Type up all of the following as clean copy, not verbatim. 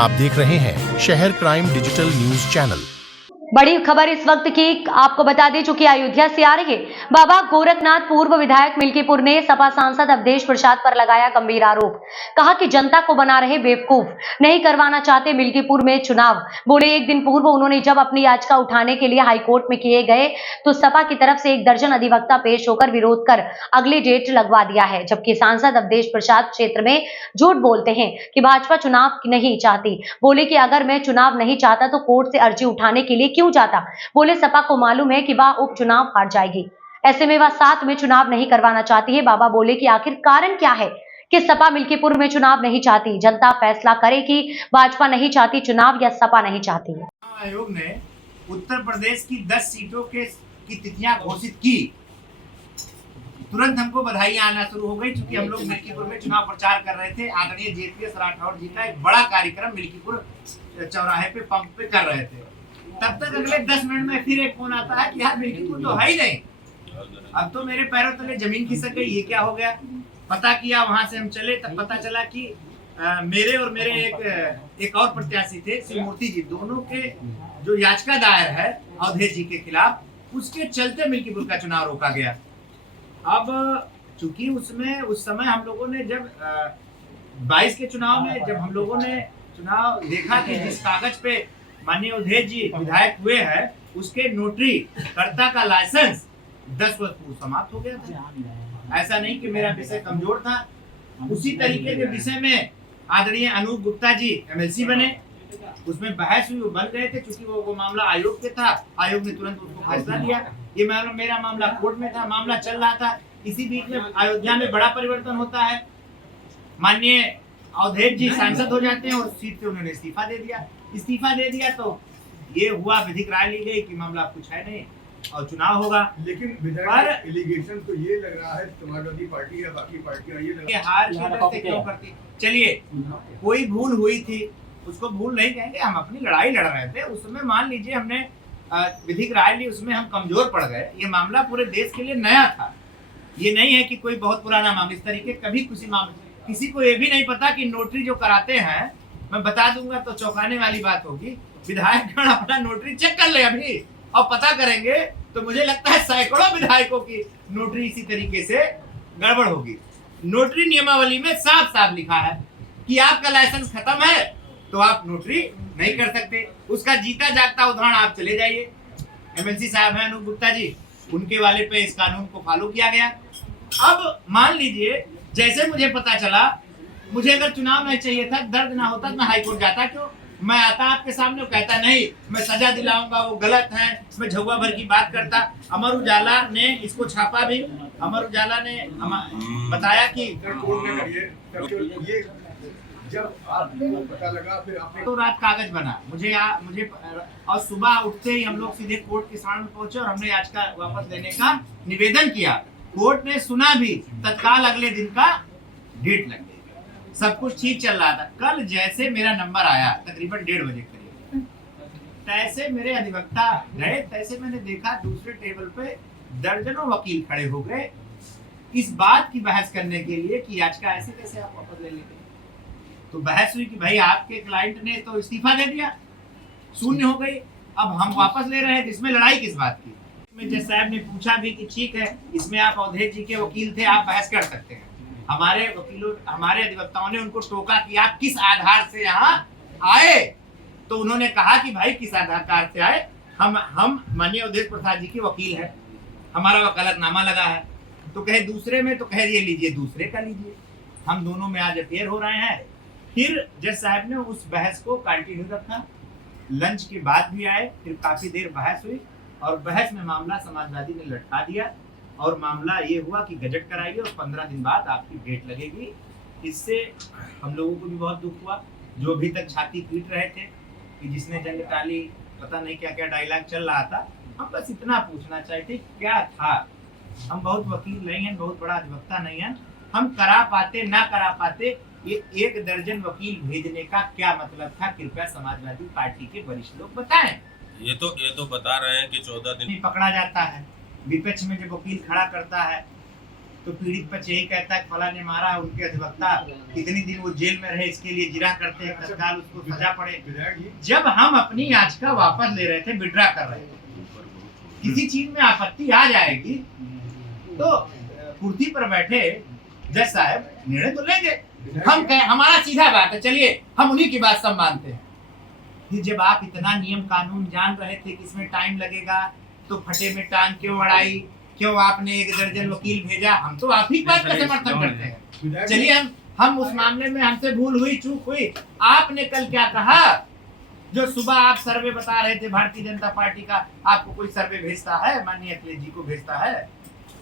आप देख रहे हैं शहर क्राइम डिजिटल न्यूज चैनल। बड़ी खबर इस वक्त की आपको बता दें, चूंकि अयोध्या से आ रही है। बाबा गोरखनाथ पूर्व विधायक मिल्कीपुर ने सपा सांसद अवधेश प्रसाद पर लगाया गंभीर आरोप। कहा कि जनता को बना रहे बेवकूफ, नहीं करवाना चाहते मिल्कीपुर में चुनाव। बोले एक दिन पूर्व उन्होंने जब अपनी याचिका उठाने के लिए हाईकोर्ट में किए गए तो सपा की तरफ से 1 दर्जन अधिवक्ता पेश होकर विरोध कर अगली डेट लगवा दिया है। जबकि सांसद अवधेश प्रसाद क्षेत्र में झूठ बोलते हैं कि भाजपा चुनाव नहीं चाहती। बोले कि अगर मैं चुनाव नहीं चाहता तो कोर्ट से अर्जी उठाने के लिए क्यों जाता। बोले सपा को मालूम है कि वह उपचुनाव हार जाएगी, ऐसे में वह साथ में चुनाव नहीं करवाना चाहती है। बाबा बोले कि आखिर कारण क्या है कि सपा मिल्कीपुर में चुनाव नहीं चाहती। जनता फैसला करे कि भाजपा नहीं चाहती चुनाव या सपा नहीं चाहती है। आयोग ने उत्तर प्रदेश की 10 सीटों की तिथियां घोषित की। तुरंत हमको बधाइयां आना शुरू हो गई, क्योंकि हम लोग मिल्कीपुर में चुनाव प्रचार कर रहे थे। आदरणीय जेपीएस राठौर जी का एक बड़ा कार्यक्रम मिल्कीपुर चौराहे पे पंप पे कर रहे थे। तब तक अगले 10 मिनट में फिर एक फोन आता है कि यार मिल्कीपुर तो है ही नहीं। अब तो मेरे पैरों तले जमीन खिसक गई, ये क्या हो गया। पता किया, वहां से हम चले, तब पता चला कि मेरे और मेरे एक और प्रत्याशी थे शिवमूर्ति जी, दोनों के जो याचिका दायर है अवधेश जी के खिलाफ, उसके चलते मिल्कीपुर का चुनाव रोका गया। अब चूंकि उस समय हम लोगों ने जब 22 के चुनाव में जब हम लोगों ने चुनाव देखा कि जिस कागज पे माननीय अवधेश जी विधायक हुए हैं उसके नोटरी कर्ता का लाइसेंस 10 वर्ष पूर्व समाप्त हो गया था। ऐसा नहीं कि मेरा विषय कमजोर था। उसी तरीके के विषय में आदरणीय अनूप गुप्ता जी एमएलसी बने, उसमें बहस हुई, वो बन गए थे। चूंकि वो मामला आयोग पे था, आयोग ने तुरंत उसको फैसला दिया। ये मेरा मामला कोर्ट में था, मामला चल रहा था। इसी बीच में अयोध्या में बड़ा परिवर्तन होता है, माननीय अवधेश जी सांसद हो जाते हैं और सीट से उन्होंने इस्तीफा दे दिया तो ये हुआ, विधिक राय ली गई कि मामला कुछ है नहीं और चुनाव होगा। लेकिन विधायक एलिगेशन तो ये लग रहा है समाजवादी पार्टी या बाकी पार्टियां ये लग हार के डर से क्यों करती। चलिए, कोई भूल हुई थी, उसको भूल नहीं कहेंगे। हम अपनी लड़ाई लड़ रहे थे, उसमें मान लीजिए हमने विधिक राय ली, उसमें हम कमजोर पड़ गए। ये मामला पूरे देश के लिए नया था, ये नहीं है कि कोई बहुत पुराना मामला। इस तरीके कभी किसी को ये भी नहीं पता कि नोटरी जो कराते हैं, मैं बता दूंगा तो चौंकाने वाली बात होगी। विधायकगण अपना नोटरी चेक कर ले अभी और पता करेंगे तो मुझे लगता है सैकड़ों विधायकों की नोटरी इसी तरीके से गड़बड़ होगी। नोटरी नियमावली में साफ साफ लिखा है कि आपका लाइसेंस खत्म है तो आप नोटरी नहीं कर सकते। उसका जीता जागता उदाहरण आप चले जाइए, एमएलसी साहब हैं अनूप गुप्ता जी, उनके वाले पे इस कानून को फॉलो किया गया। अब मान लीजिए जैसे मुझे पता चला, मुझे अगर चुनाव नहीं चाहिए था, दर्द ना होता तो मैं हाईकोर्ट जाता। क्यों? मैं आता आपके सामने, कहता नहीं मैं सजा दिलाऊंगा, वो गलत है, मैं झुआ भर की बात करता। अमर उजाला ने इसको छापा भी, अमर उजाला ने बताया कि ये जब आपको पता लगा फिर आपने तो रात कागज बना मुझे और सुबह उठते ही हम लोग सीधे कोर्ट के सामने पहुंचे और हमने याचिका वापस लेने का निवेदन किया। कोर्ट ने सुना भी, तत्काल अगले दिन का डेट लग गई। सब कुछ ठीक चल रहा था। कल जैसे मेरा नंबर आया तकरीबन 1:30 बजे करीब, तैसे मेरे अधिवक्ता गए, तैसे मैंने देखा दूसरे टेबल पे दर्जनों वकील खड़े हो गए इस बात की बहस करने के लिए कि याचिका ऐसे कैसे आप वापस ले लेंगे। तो बहस हुई कि भाई आपके क्लाइंट ने तो इस्तीफा दे दिया, शून्य हो गई, अब हम वापस ले रहे हैं, इसमें लड़ाई किस बात की। जज साहब ने पूछा भी कि ठीक है, इसमें आप अवधेश जी के वकील थे, आप बहस कर सकते हैं। हमारे वकीलों, हमारे अधिवक्ताओं ने उनको टोका कि आप किस आधार से यहाँ आए। तो उन्होंने कहा कि भाई किस आधार से आए, हम माननीय अवधेश प्रसाद जी के वकील हैं, हमारा वकालतनामा लगा है। तो कहे दूसरे में, तो कहे ये लीजिए दूसरे का लीजिए। हम दोनों में आज अफेयर हो रहे हैं। फिर जज साहब ने उस बहस को कंटिन्यू रखा, लंच के बाद भी आए, फिर काफी देर बहस हुई और बहस में मामला समाजवादी ने लटका दिया और मामला ये हुआ कि गजट कराइए और 15 दिन बाद आपकी डेट लगेगी। इससे हम लोगों को भी बहुत दुख हुआ, जो अभी तक छाती पीट रहे थे कि जिसने जंग टाली, पता नहीं क्या क्या डायलॉग चल रहा था। हम बस इतना पूछना चाहते क्या था। हम बहुत वकील नहीं हैं, बहुत बड़ा अधिवक्ता नहीं है, हम करा पाते ना करा पाते, ये 1 दर्जन वकील भेजने का क्या मतलब था? कृपया समाजवादी पार्टी के वरिष्ठ लोग बताएं। ये तो बता रहे हैं कि 14 दिन पकड़ा जाता है, विपक्ष में जब वकील खड़ा करता है तो पीड़ित पक्ष यही कहता है फला ने मारा, उनके अधिवक्ता कितनी दिन वो जेल में रहे इसके लिए जिरा करते हैं, तत्काल उसको सजा पड़े। विधायक जी, जब हम अपनी याचिका वापस ले रहे थे, विड्रा कर रहे थे, किसी चीज में आपत्ति आ जाएगी तो कुर्सी पर बैठे जज साहब निर्णय तो लेंगे। हम कहें हमारा सीधा बात है, चलिए हम उन्हीं की बात सब मानते हैं। फिर जब आप इतना नियम कानून जान रहे थे कि इसमें टाइम लगेगा, तो फटे में टांग क्यों अड़ाई, क्यों आपने 1 दर्जन वकील भेजा? हम तो आप ही बात का समर्थन करते हैं। विधायक जी, चलिए हम उस मामले में हमसे भूल हुई, चूक हुई। आपने कल क्या कहा, जो सुबह आप सर्वे बता रहे थे भारतीय जनता पार्टी का, आपको कोई सर्वे भेजता है, माननीय अखिलेश जी को भेजता है,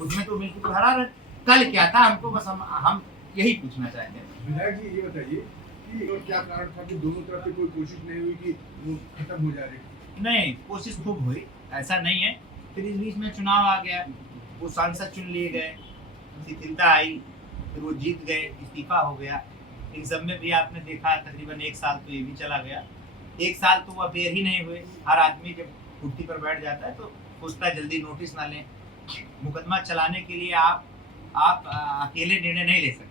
उसमें तो बिल्कुल हरा रहे। कल क्या था, हमको बस हम यही पूछना चाहते हैं। विधायक जी ये बताइए कि और क्या कारण था कि दोनों तरफ से कोई कोशिश नहीं हुई कि वो खत्म हो जाए? नहीं, कोशिश खूब हुई, ऐसा नहीं है। फिर इस बीच में चुनाव आ गया, वो सांसद चुन लिए गए, शिथिलता आई, फिर वो जीत गए, इस्तीफा हो गया। इन सब में भी आपने देखा तकरीबन 1 साल तो ये भी चला गया। 1 साल तो वो अपेयर ही नहीं हुए। हर आदमी जब कुर्सी पर बैठ जाता है तो सोचता है जल्दी नोटिस ना लें। मुकदमा चलाने के लिए आप अकेले निर्णय नहीं ले सकते।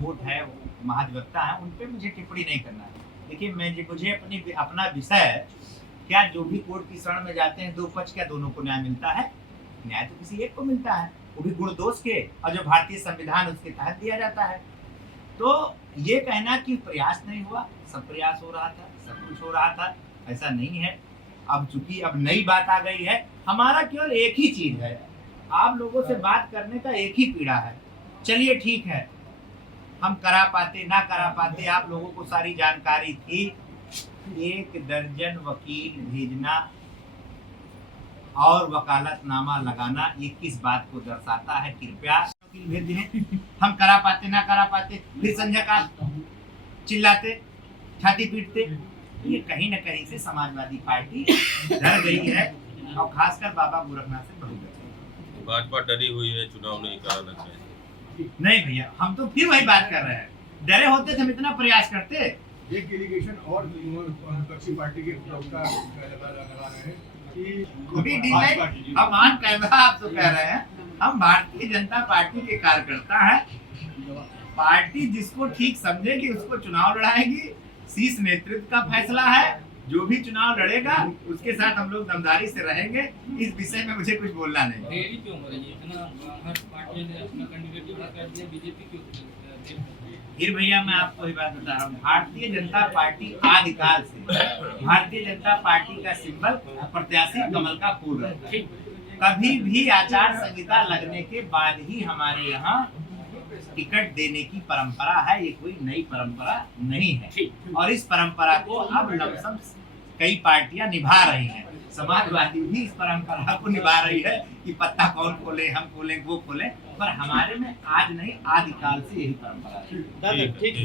कोर्ट है, महाधिवक्ता है, उन पे मुझे टिप्पणी नहीं करना है। देखिए मुझे अपना विषय, क्या जो भी कोर्ट की शरण में जाते हैं 2 पक्ष, क्या दोनों को न्याय मिलता है? न्याय तो किसी एक को मिलता है, वो भी गुण दोष के, और जो भारतीय संविधान उसके तहत दिया जाता है। तो ये कहना कि प्रयास नहीं हुआ, सब प्रयास हो रहा था, सब कुछ हो रहा था, ऐसा नहीं है। अब चूंकि अब नई बात आ गई है, हमारा केवल एक ही चीज है, आप लोगों से बात करने का एक ही पीड़ा है। चलिए ठीक है, हम करा पाते ना करा पाते, आप लोगों को सारी जानकारी थी। 1 दर्जन वकील भेजना और वकालतनामा लगाना, ये किस बात को दर्शाता है? कृपया वकील भेज दें, हम करा पाते ना करा पाते, फिर संजय का चिल्लाते, छाती पीटते। ये कहीं न कहीं से समाजवादी पार्टी डर गई है, और खासकर बाबा गोरखनाथ से बहुत डरी। भाजपा डरी हुई है, चुनाव नहीं कराना चाहिए। नहीं भैया, हम तो फिर वही बात कर रहे हैं, डरे होते थे हम इतना प्रयास करते। एक एलिगेशन और विपक्षी पार्टी के प्रवक्ता लगा रहे हैं कि अभी डील हम ऑन कैमरा आप तो कह रहे हैं, हम भारतीय जनता पार्टी के कार्यकर्ता हैं। पार्टी जिसको ठीक समझेगी उसको चुनाव लड़ाएगी, शीर्ष नेतृत्व का फैसला है। जो भी चुनाव लड़ेगा उसके साथ हम लोग दमदारी से रहेंगे। इस विषय में मुझे कुछ बोलना नहीं। देरी क्यों हो रही है? इतना हर पार्टी ने अपना कैंडिडेट खड़ा कर दिया, बीजेपी क्यों? फिर भैया मैं आपको ही बात बता रहा हूँ, भारतीय जनता पार्टी आदिकाल से, भारतीय जनता पार्टी का सिंबल प्रत्याशी कमल का फूल है। कभी भी आचार संहिता लगने के बाद ही हमारे यहाँ टिकट देने की परंपरा है, ये कोई नई परंपरा नहीं है। और इस परंपरा को अब लमसम कई पार्टियां निभा रही हैं। समाजवादी भी इस परंपरा को निभा रही है कि पत्ता कौन खोले, हम खोलें, वो खोलें, पर हमारे में आज नहीं, आदिकाल से यही परंपरा है।